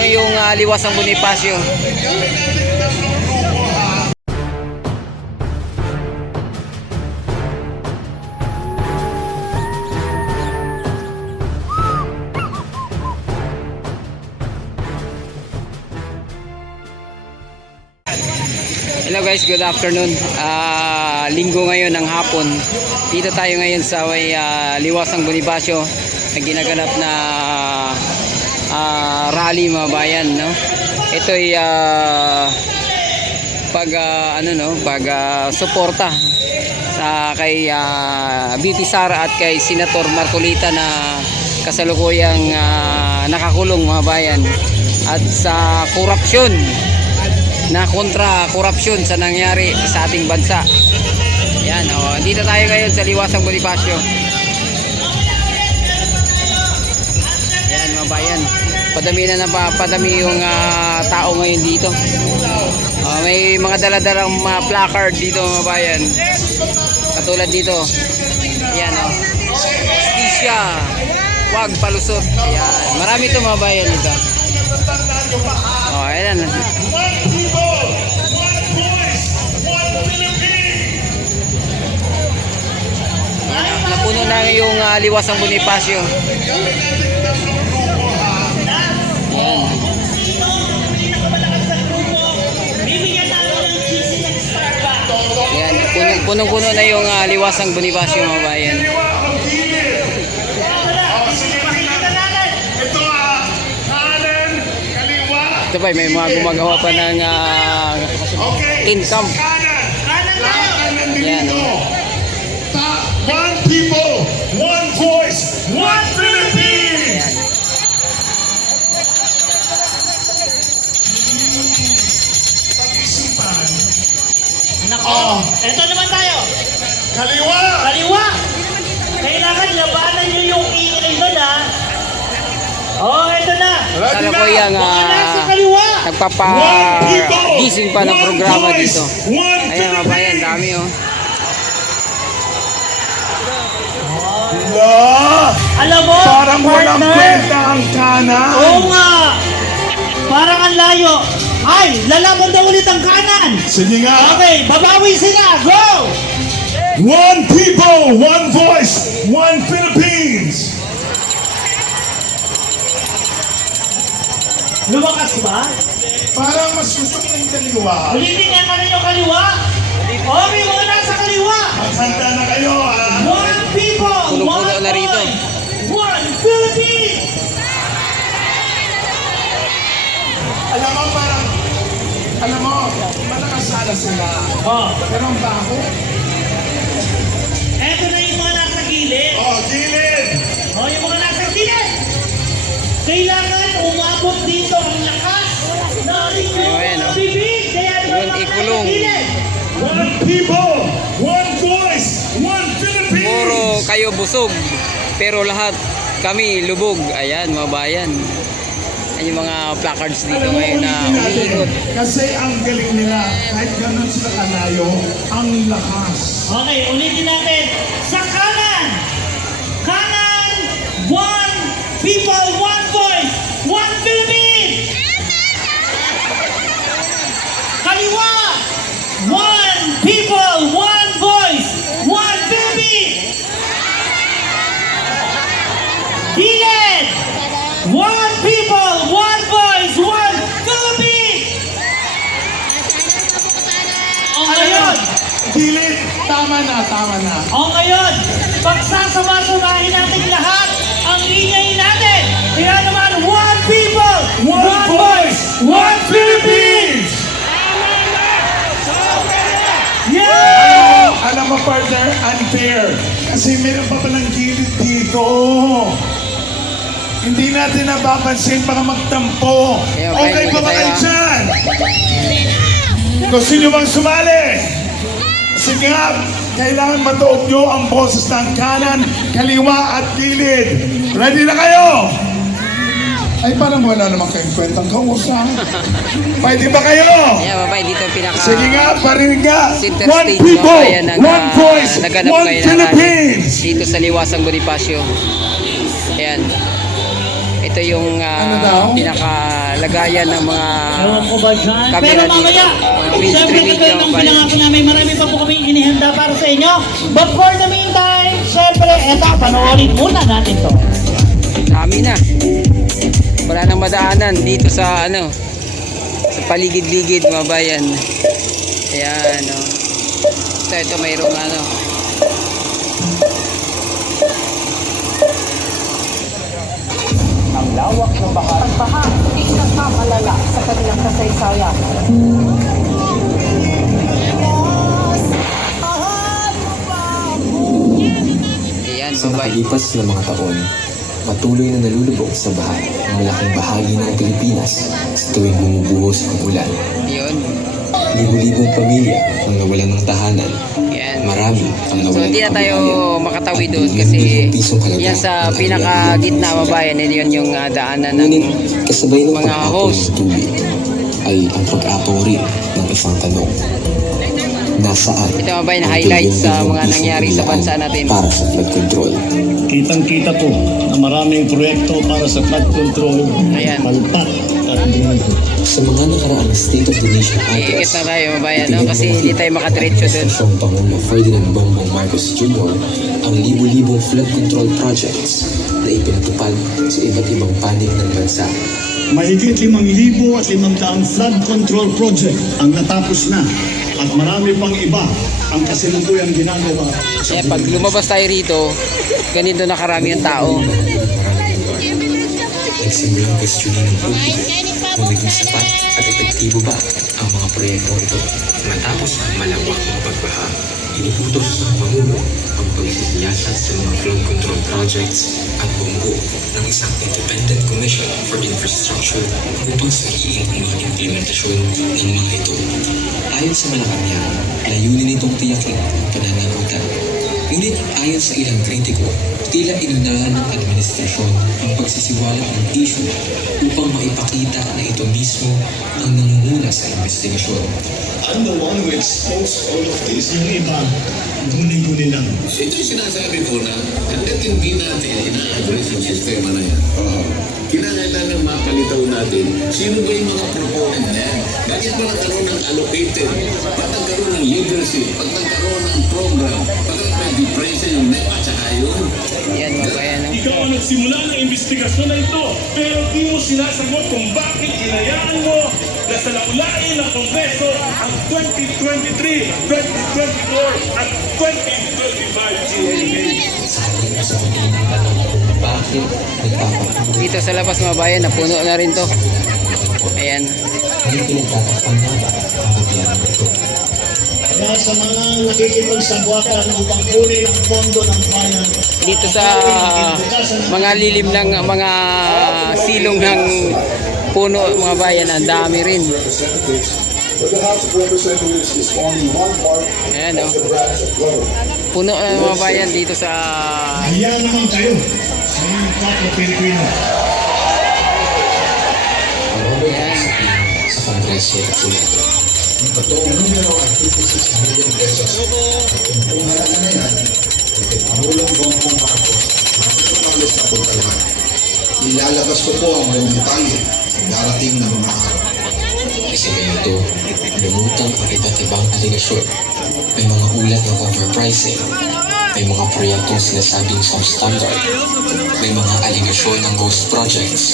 lang yung Liwasang Bonifacio. Hello guys, good afternoon. Linggo ngayon ng hapon. Dito tayo ngayon sa Liwasang Bonifacio na ginaganap na rally mga bayan, no? Ito ay pag suporta sa kay BP Sara at kay Senator Marcolita na kasalukuyang nakakulong mga bayan, at sa korupsyon, na kontra korupsyon sa nangyari sa ating bansa. Yan, dito tayo ngayon sa Liwasang Bonifacio. Yan mga bayan, padami yung tao ngayon dito. May mga daladalang placard dito mga bayan, katulad dito. Yan, Justisya, wag palusot. Yan, marami ito mga bayan dito. Ayan. Napuno na yung Liwasang Bonifacio. Yan, punong-puno na yung Liwasang Bonifacio mga bayan. Ito ba, may mga gumagawa pa ng income. Yan, One people, one voice, one Philippines. Pag-isipan. Nako, eto naman tayo. Kaliwa. Kaliwa. Kailangan labanan nyo yung ingay doon, ha? Eto na. Salukuyang Nasa kaliwa. nagpapagising pa ng programa dito. Ayan mga bayan, dami Alam mo, Parang walang partner, kwenta ang kanan. oo nga. Parang ang layo. Ay, lalaban daw ulit ang kanan. Sige nga. Okay, babawi sila. Go! One people, one voice, one Philippines. Lumakas ba? Parang mas gusto ko ng kaliwa. Ulitin nga ka yung kaliwa. May mga nasa kaliwa. Maghanda na kayo, ha? One people, Puno-puno one na rito. voice, one Philippines. Alam mo, malakas sana sila. Pero ang baho. Eto na yung mga nasa gilid. Gilid. Yung mga nasa gilid. Kailangan umabot dito ang lakas na Ayan, inyong bibig. Kaya Yun, ikulong. One people, one voice, one Philippines. Puro kayo busog, pero lahat kami lubog. Ayan mga bayan. Ayan yung mga placards dito ngayon na umiikot. Kasi ang galing nila, kahit ganun sila kalayo, ang lakas. Okay, ulitin natin. Sa kanan. Kanan, one people, one voice, one Philippines. Kaliwa, one people, one voice, one Philippines. Gilid, one people, one voice, one Philippines. O ngayon, Gilid, tama na. o ngayon, pagsasama-samahin natin lahat ang ingay natin. Kaya naman, one people, One voice, one Philippines. Yeah! Alam mo partner, unfair. Kasi meron pa palang gilid dito. Hindi natin napapansin baka magtampo. Kaya, Okay kaya pa ba kayo tayo, dyan? Gusto nyo bang sumali? Sige nga, kailangan matuog nyo ang boses ng kanan, kaliwa at gilid. Ready na kayo? Ay parang wala naman kayong kwentang kausap. Pwede ba kayo? Ayan mga bayan, dito ang pinaka Sige nga, parinig nga. center One stage mga people, bayan ng one voice, naganap one ngayon na rally Philippines. dito sa Liwasang Bonifacio. Ayan. ito yung Ano daw? pinakalagayan ng mga Ewan ko ba dyan? Kamera Pero mamaya, dito. Mainstream siyempre video katulad ng ba? pinangako namin, marami pa po kami inihanda para sa inyo. But for the meantime, siyempre, eto, panoorin muna natin to. Dami na. Wala nang madaanan dito sa sa paligid-ligid mga bayan. Ayan, ito mayroong ang lawak ng baha. Pagbaha, isang mamalala sa kanilang kasaysayan. Ayan, Sa mga bayan. nakalipas na mga taon, patuloy na nalulubog sa baha ang malaking bahagi ng Pilipinas sa tuwing bumubuhos ang ulan. Yun. Libo-libong pamilya ang nawalan ng tahanan. Ayan. Marami ang So nawalan hindi na ng tayo kabuhayan. makatawi At doon kasi bilyon-bilyong pisong halaga yan sa ang pinakagitna ariyan mga bayan, yun yung daanan ng Ngunit kasabay ng mga pag-apaw host. ng tubig ay ang pag-apaw rin ng isang tanong. Nasaan Ito mga bayan, ang highlights sa bilyon-bilyong mga pisong nangyari sa halaga bansa natin. para sa flood control? Kitang-kita po na maraming proyekto para sa flood control, Ayan. palpak at drainage. Sa mga nakaraang State of the Nation Iikit address, na tayo mga bayan, kasi hindi tayo makadiretso doon. Administrasyong Pangulo Ferdinand Bongbong Marcos Jr. ang libu-libong flood control projects na ipinatupad sa iba't ibang panig ng bansa. Mahigit 5,500 flood control project ang natapos na at marami pang iba ang kasilukuyang ginagawa sa Kaya pag lumabas tayo rito, ganito na karami ang tao. Nagsimulang questionin ng publiko kung naging sapat at epektibo ba ang mga proyekto ito. Matapos ang malawak na pagbaha, inuutos ng Pangulo ang pagsisiyasat sa mga flood control projects at bumuo ng isang independent commission for infrastructure upang sariin ang mga implementasyon ng mga ito. Ayon sa Malacanang, layunin nitong tiyakin ang pananagutan. Ngunit ayon sa ilang kritiko, tila inunahan ng administrasyon ang pagsisiwalat ng issue upang maipakita na ito mismo ang nangunguna sa investigasyon. I'm the one who exposed all of this. Yung iba, guni-guni lang. Ito yung sinasabi ko na hanggat hindi natin ina-address yung sistema na yan. Kinakailangan mapalitaw natin sino ba yung mga proponent na yan. Bakit ba nagkaroon ng allocated? Ba't nagkaroon ng leadership? Ba't nagkaroon ng program? Bakit may depression yung NEP at saka yun? Yan mga bayan. Ikaw ang nagsimula ng investigasyon na ito, pero di mo sinasagot kung bakit hinayaan mo na sa laulain ng Kongreso ang 2023, 2024 at 2025 GMA. Sa kanila sa kanila ng tanong kung bakit nagpapatuloy Dito sa labas mga bayan, napuno na rin to. Ayan. Ngayon pinagtatakpan na ba ang gobyerno ito? Kaya sa mga nakikipagsabwatan upang kunin ang pondo ng bayan, Dito sa mga lilim ng mga silong ng puno mga bayan, ang dami rin. Ayan puno na mga bayan dito sa hiya naman kayo sa inyong kapwa Pilipino. ayan. Sa Kongreso at Senado. Ang totoong numero ang 56 million pesos at yung pumalaan na yan ay kay Pangulong Bongbong Marcos at tumalos na po talaga. Ilalabas ko po ang buong detalye sa darating na mga araw. Kasi ganito, lumutang ang iba't ibang aligasyon. May mga ulat ng overpricing, may mga proyektong sinasabing substandard, may mga aligasyon ng ghost projects,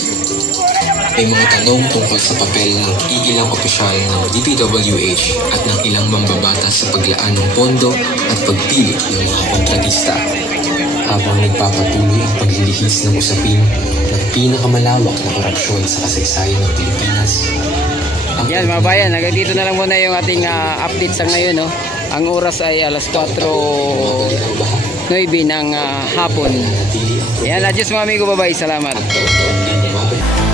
may mga tanong tungkol sa papel ng iilang opisyal ng DPWH at ng ilang mambabatas sa paglaan ng pondo at pagpili ng mga kontratista. Habang nagpapatuloy ang paglilihis ng usapin ng pinakamalawak na korupsyon sa kasaysayan ng Pilipinas, ang Yan mga bayan, hanggang dito na lang muna yung ating update sa ngayon. No? Ang oras ay alas 4:09 ng hapon. nanatili ang Yan, adios mga amigo, bye-bye, salamat. taon-taon na bumabalik.